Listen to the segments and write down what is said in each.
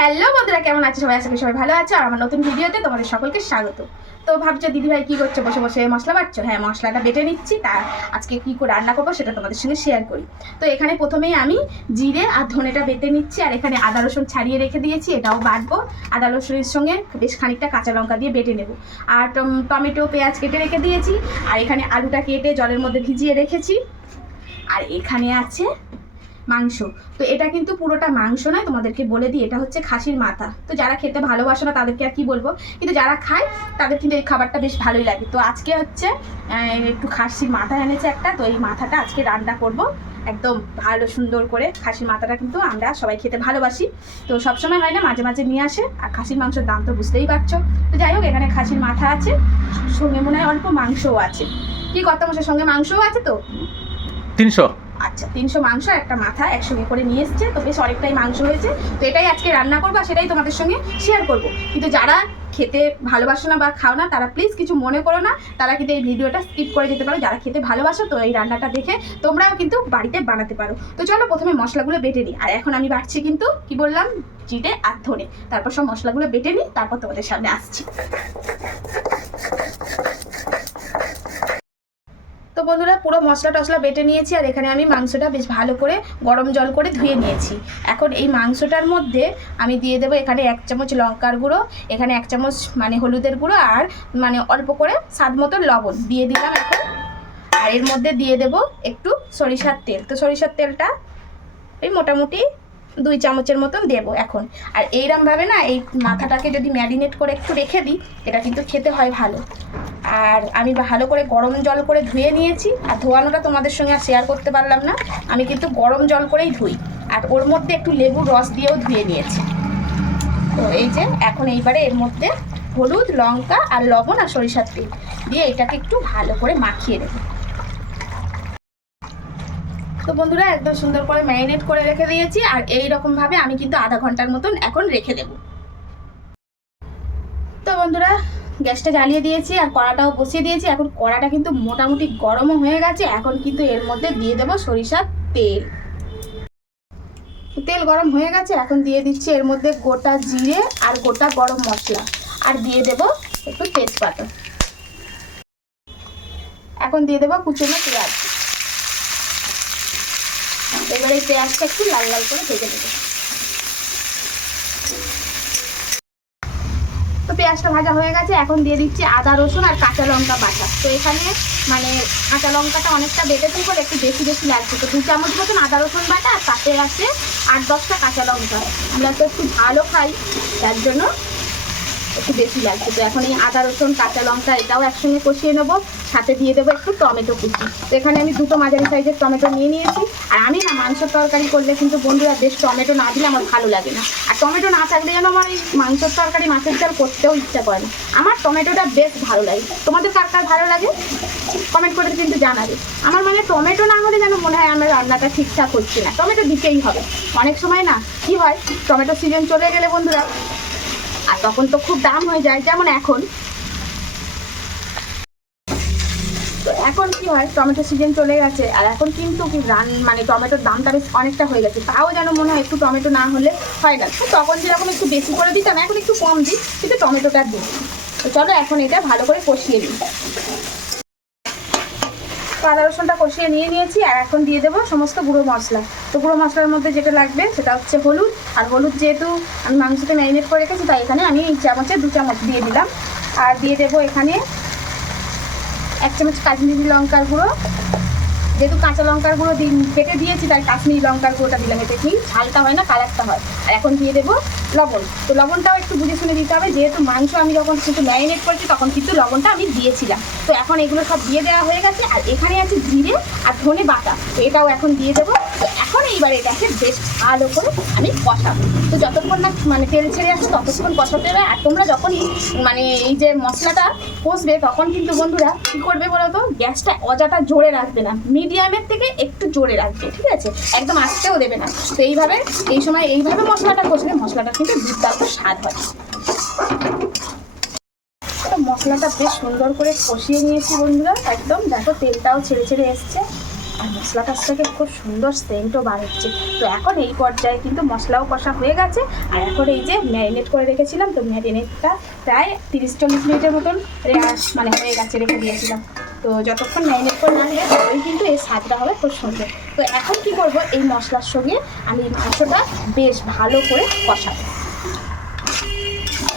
Hello বন্ধুরা, কেমন আছো সবাই? আশা করি সবাই ভালো আছো। আর আমার নতুন ভিডিওতে তোমাদের সকলকে স্বাগত। তো ভাবছো দিদিভাই কি করছো, বসে বসে মশলা বাটছো? হ্যাঁ, মশলাটা বেটে নিচ্ছি। তা আজকে কি করে রান্না করবো সেটা তোমাদের সঙ্গে শেয়ার করি। তো এখানে প্রথমেই আমি জিরে আর ধনেটা বেটে নিচ্ছি, আর এখানে আদা রসুন ছাড়িয়ে রেখে দিয়েছি, এটাও বাটবো। আদা রসুনের সঙ্গে বেশ খানিকটা কাঁচা লঙ্কা দিয়ে বেটে নেবো। আর টমেটো পেঁয়াজ কেটে রেখে দিয়েছি, আর এখানে আলুটা কেটে জলের মধ্যে ভিজিয়ে রেখেছি। আর এখানে আছে মাংস। তো এটা কিন্তু পুরোটা মাংস নয়, তোমাদেরকে বলে দিই, এটা হচ্ছে খাসির মাথা। তো যারা খেতে ভালোবাসে না তাদেরকে আর কি বলবো, কিন্তু যারা খায় তাদের কিন্তু এই খাবারটা বেশ ভালোই লাগে। তো আজকে হচ্ছে একটু খাসির মাথা এনেছে একটা, তো এই মাথাটা আজকে রান্না করব একদম ভালো সুন্দর করে। খাসির মাথাটা কিন্তু আমরা সবাই খেতে ভালোবাসি, তো সবসময় হয় না, মাঝে মাঝে নিয়ে আসে। আর খাসির মাংসের দাম তো বুঝতেই পারছো। তো যাই হোক, এখানে খাসির মাথা আছে, সঙ্গে মনে হয় অল্প মাংসও আছে। কি কর্তামশাই, সঙ্গে মাংসও আছে তো? 300। আচ্ছা, 300 মাংস একটা মাথা একসঙ্গে করে নিয়ে এসছে, তো বেশ অনেকটাই মাংস হয়েছে। তো এটাই আজকে রান্না করবো, আর সেটাই তোমাদের সঙ্গে শেয়ার করব। কিন্তু যারা খেতে ভালোবাসো না বা খাও না, তারা প্লিজ কিছু মনে করো না, তারা কিন্তু এই ভিডিওটা স্কিপ করে যেতে পারো। যারা খেতে ভালোবাসো তো এই রান্নাটা দেখে তোমরাও কিন্তু বাড়িতে বানাতে পারো। তো চলো প্রথমে মশলাগুলো বেটে নিই। আর এখন আমি বাটছি কিন্তু, কি বললাম, জিরে আর ধনে। তারপর সব মশলাগুলো বেটে নিই, তারপর তোমাদের সামনে আসছি। তো বন্ধুরা, পুরো মশলা টশলা বেটে নিয়েছি, আর এখানে আমি মাংসটা বেশ ভালো করে গরম জল করে ধুয়ে নিয়েছি। এখন এই মাংসটার মধ্যে আমি দিয়ে দেবো এখানে 1 চামচ লঙ্কার গুঁড়ো, এখানে 1 চামচ মানে হলুদের গুঁড়ো, আর মানে অল্প করে স্বাদ মতো লবণ দিয়ে দিলাম এখন। আর এর মধ্যে দিয়ে দেব একটু সরিষার তেল। তো সরিষার তেলটা এই মোটামুটি 2 চামচের মতন দেবো এখন। আর এইরকমভাবে না, এই মাথাটাকে যদি ম্যারিনেট করে একটু রেখে দিই, এটা কিন্তু খেতে হয় ভালো। আর আমি ভালো করে গরম জল করে ধুয়ে নিয়েছি, আর ধোয়ানোটা তোমাদের সঙ্গে আর শেয়ার করতে পারলাম না। আমি কিন্তু গরম জল করেই ধুই, আর ওর মধ্যে একটু লেবুর রস দিয়েও ধুয়ে নিয়েছি। তো এই যে এখন এইবারে এর মধ্যে হলুদ, লঙ্কা আর লবণ আর সরিষার তেল দিয়ে এটাকে একটু ভালো করে মাখিয়ে দেবো। তো বন্ধুরা, একদম সুন্দর করে ম্যারিনেট করে রেখে দিয়েছি, আর এই রকমভাবে আমি কিন্তু আধা ঘন্টার মতন এখন রেখে দেব। তো বন্ধুরা, গ্যাসটা জ্বালিয়ে দিয়েছি আর কড়াটাও বসিয়ে দিয়েছি। এখন কড়াটা কিন্তু মোটামুটি গরমও হয়ে গেছে। এখন কিন্তু এর মধ্যে দিয়ে দেবো সরিষার তেল। তেল গরম হয়ে গেছে, এখন দিয়ে দিচ্ছি এর মধ্যে গোটা জিরে আর গোটা গরম মশলা, আর দিয়ে দেব একটু তেজপাতা। এখন দিয়ে দেবো কুচনো পেঁয়াজ। এবারে এই পেঁয়াজটা একটু লাল লাল করে ভেজে দেবো। তো পেঁয়াজটা ভাজা হয়ে গেছে, এখন দিয়ে দিচ্ছি আদা রসুন আর কাঁচা লঙ্কা বাটা। তো এখানে মানে কাঁচা লঙ্কাটা অনেকটা বেটেছি বলে একটু বেশি বেশি লাগছে। তো 2 চামচ মতন আদা রসুন বাটা, আর তাতে আছে 8-10টা কাঁচা লঙ্কা। আমরা তো একটু ভালো খাই, তার জন্য একটু বেশি লাগছে। তো এখন এই আদা রসুন কাঁচা লঙ্কা এটাও একসঙ্গে কষিয়ে নেবো, সাথে দিয়ে দেবো একটু টমেটো কুচি। তো এখানে আমি 2টো মাঝারি সাইজের টমেটো নিয়ে নিয়েছি। আর আমি না মাংসের তরকারি করলে কিন্তু বন্ধুরা বেশ টমেটো না দিলে আমার ভালো লাগে না। আর টমেটো না থাকলে যেন আমার এই মাংসের তরকারি, মাছের ঝাল করতেও ইচ্ছা করে না। আমার টমেটোটা বেশ ভালো লাগে। তোমাদের কার কার ভালো লাগে কমেন্ট করে কিন্তু জানাবে। আমার মানে টমেটো না হলে যেন মনে হয় আমার রান্নাটা ঠিকঠাক হচ্ছে না। টমেটো দিতেই হবে। অনেক সময় না কি হয়, টমেটো সিজন চলে গেলে বন্ধুরা, আর তখন তো খুব দাম হয়ে যায়, যেমন এখন। তো এখন কি হয়, টমেটো সিজন চলে গেছে, আর এখন কিন্তু মানে টমেটোর দামটা বেশ অনেকটা হয়ে গেছে। তাও যেন মনে হয় একটু টমেটো না হলে হয় না। তো তখন যেরকম একটু বেশি করে দিতাম, এখন একটু কম দিই, কিন্তু টমেটোটা দিই। তো চলো এখন এটা ভালো করে কষিয়ে দিই। আদা রসুনটা কষিয়ে নিয়ে নিয়েছি, আর এখন দিয়ে দেবো সমস্ত গুঁড়ো মশলা। তো গুঁড়ো মশলার মধ্যে যেটা লাগবে সেটা হচ্ছে হলুদ। আর হলুদ যেহেতু আমি মাংসতে ম্যারিনেট করে রেখেছি, তাই এখানে আমি 2 চামচ দিয়ে দিলাম। আর দিয়ে দেবো এখানে 1 চামচ কাশ্মীরি লঙ্কার গুঁড়ো। যেহেতু কাঁচা লঙ্কার গুঁড়ো কেটে দিয়েছি, তাই কাশ্মীরি লঙ্কার গুঁড়োটা দিলাম, এতে কি ঝালটা হয় না, কালারটা হয়। আর এখন দিয়ে দেবো লবণ। তো লবণটাও একটু বুঝে শুনে দিতে হবে, যেহেতু মাংস আমি যখন কিন্তু ম্যারিনেট করেছি তখন কিন্তু লবণটা আমি দিয়েছিলাম। তো এখন এগুলো সব দিয়ে দেওয়া হয়ে গেছে, আর এখানে আছে জিরে আর ধনে বাটা, তো এটাও এখন দিয়ে দেবো। তো এখন এইবারে এটাকে বেশ ভালো করে আমি কষাবো। তো যতক্ষণ না মানে তেল ছেড়ে আসছে ততক্ষণ কষাতে হবে। আর তোমরা যখনই মানে এই যে মশলাটা কষবে, তখন কিন্তু বন্ধুরা কী করবে বলো তো, গ্যাসটা অযথা জোরে রাখবে না, মিডিয়ামের থেকে একটু জোরে রাখবে, ঠিক আছে? একদম আস্তেও দেবে না। তো এইভাবে এই সময় এইভাবে মশলাটা কষলে মশলাটা কিন্তু দুর্দান্ত স্বাদ হয়। তো মশলাটা বেশ সুন্দর করে কষিয়ে নিয়েছি বন্ধুরা, একদম দেখো তেলটাও ছেড়ে ছেড়ে এসছে। আর মশলাটার থেকে খুব সুন্দর সেন্টও বার হচ্ছে। তো এখন এই পর্যায়ে কিন্তু মশলাও কষা হয়ে গেছে। আর এখন এই যে ম্যারিনেট করে রেখেছিলাম, তো ম্যারিনেটটা প্রায় 30-40 মিনিটের মতন মানে হয়ে গেছে, রেখে দিয়েছিলাম। তো যতক্ষণ ম্যারিনেট করে রাখলে তবেই কিন্তু এই স্বাদটা হবে খুব সুন্দর। তো এখন কি করব, এই মশলার সঙ্গে আমি মাংসটা বেশ ভালো করে কষাবো।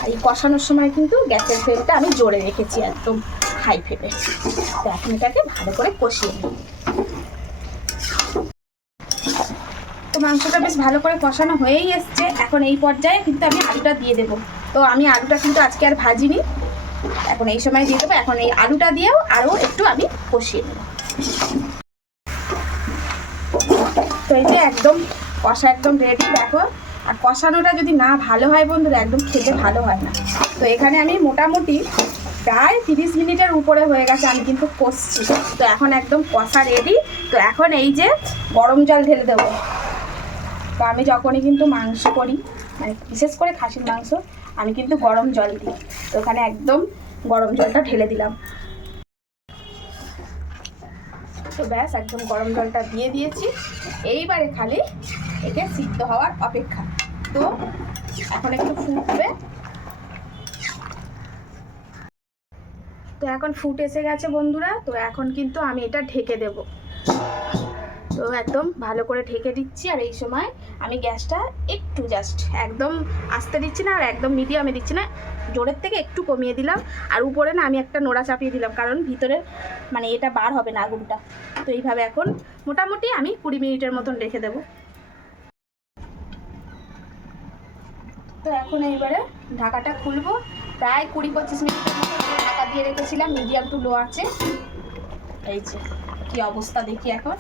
এই কষানোর সময় কিন্তু গ্যাসের ফ্লেমটা আমি জোরে রেখেছি, একদম হাই ফ্লেমে। তো এখন এটাকে ভালো করে কষিয়ে নিই। তো মাংসটা বেশ ভালো করে কষানো হয়েই এসছে। এখন এই পর্যায়ে কিন্তু আমি আলুটা দিয়ে দেবো। তো আমি আলুটা কিন্তু আজকে আর ভাজিনি, এখন এই সময় দিয়ে দেবো। এখন এই আলুটা দিয়েও আরও একটু আমি কষিয়ে নেব। তো এই যে একদম কষা একদম রেডি, দেখো। আর কষানোটা যদি না ভালো হয় বন্ধুরা, একদম খেতে ভালো হয় না। তো এখানে আমি মোটামুটি প্রায় 30 মিনিটের উপরে হয়ে গেছে আমি কিন্তু কষছি। তো এখন একদম কষা রেডি। তো এখন এই যে গরম জল ঢেলে দেবো। তো আমি যখনই কিন্তু মাংস করি, মানে বিশেষ করে খাসির মাংস, আমি কিন্তু গরম জল দিই। তো ওখানে একদম গরম জলটা ঢেলে দিলাম। তো ব্যাস একদম গরম জলটা দিয়ে দিয়েছি। এইবারে খালি একে সিদ্ধ হওয়ার অপেক্ষা। তো এখন একটু ফুটবে। তো এখন ফুট এসে গেছে বন্ধুরা। তো এখন কিন্তু আমি এটা ঢেকে দেব। তো একদম ভালো করে ঢেকে দিচ্ছি। আর এই সময় আমি গ্যাসটা একটু জাস্ট একদম আস্তে দিচ্ছি না, আর একদম মিডিয়ামে দিচ্ছি না, জোরের থেকে একটু কমিয়ে দিলাম। আর উপরে না আমি একটা নোড়া চাপিয়ে দিলাম, কারণ ভিতরে মানে এটা বার হবে না আগুনটা। তো এইভাবে এখন মোটামুটি আমি 20 মিনিটের মতন রেখে দেব। তো এখন এইবারে ঢাকাটা খুলবো। প্রায় 20-25 মিনিটের মতো ঢাকা দিয়ে রেখেছিলাম, মিডিয়াম টু লো আছে। এই যে কি অবস্থা দেখি এখন।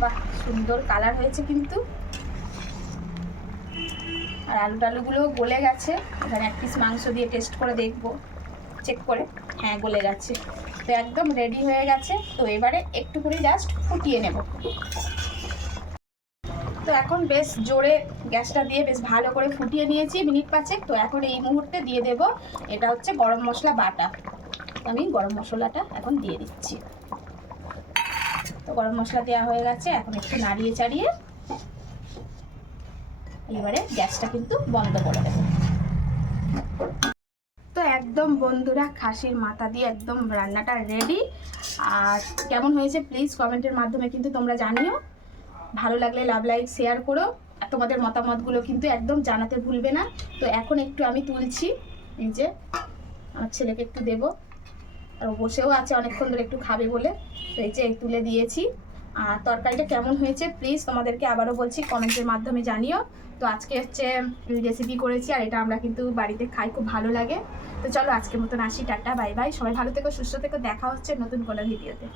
বাহ, সুন্দর কালার হয়েছে কিন্তু। আর আলু টালুগুলোও গলে গেছে। এখানে এক পিস মাংস দিয়ে টেস্ট করে দেখবো, চেক করে। হ্যাঁ, গলে গেছে। তো একদম রেডি হয়ে গেছে। তো এবারে একটু করে জাস্ট ফুটিয়ে নেব। তো এখন বেশ জোরে গ্যাসটা দিয়ে বেশ ভালো করে ফুটিয়ে নিয়েছি মিনিট 5। তো এখন এই মুহূর্তে দিয়ে দেব, এটা হচ্ছে গরম মশলা বাটা। আমি গরম মশলাটা এখন দিয়ে দিচ্ছি। তো গরম মশলা দেওয়া হয়ে গেছে। এখন একটু নাড়িয়ে চাড়িয়ে এবারে গ্যাসটা কিন্তু বন্ধ করে দেব। তো একদম বন্ধুরা খাসির মাথা দিয়ে একদম রান্নাটা রেডি। আর কেমন হয়েছে প্লিজ কমেন্টের মাধ্যমে কিন্তু তোমরা জানিও। ভালো লাগলে লাভ, লাইক, শেয়ার করো। আর তোমাদের মতামতগুলো কিন্তু একদম জানাতে ভুলবে না। তো এখন একটু আমি তুলছি, এই যে আমার ছেলেকে একটু দেব। আর ও বসেও আছে অনেকক্ষণ ধরে একটু খাবে বলে। তো এই যে তুলে দিয়েছি। আর তরকারিটা কেমন হয়েছে প্লিজ তোমাদেরকে আবারও বলছি কমেন্টের মাধ্যমে জানিও। তো আজকে হচ্ছে রেসিপি করেছি, আর এটা আমরা কিন্তু বাড়িতে খাই, খুব ভালো লাগে। তো চলো আজকের মতন আসি, টাটা, বাই বাই। সবাই ভালো থেকো, সুস্থ থেকো। দেখা হচ্ছে নতুন কোনো ভিডিওতে।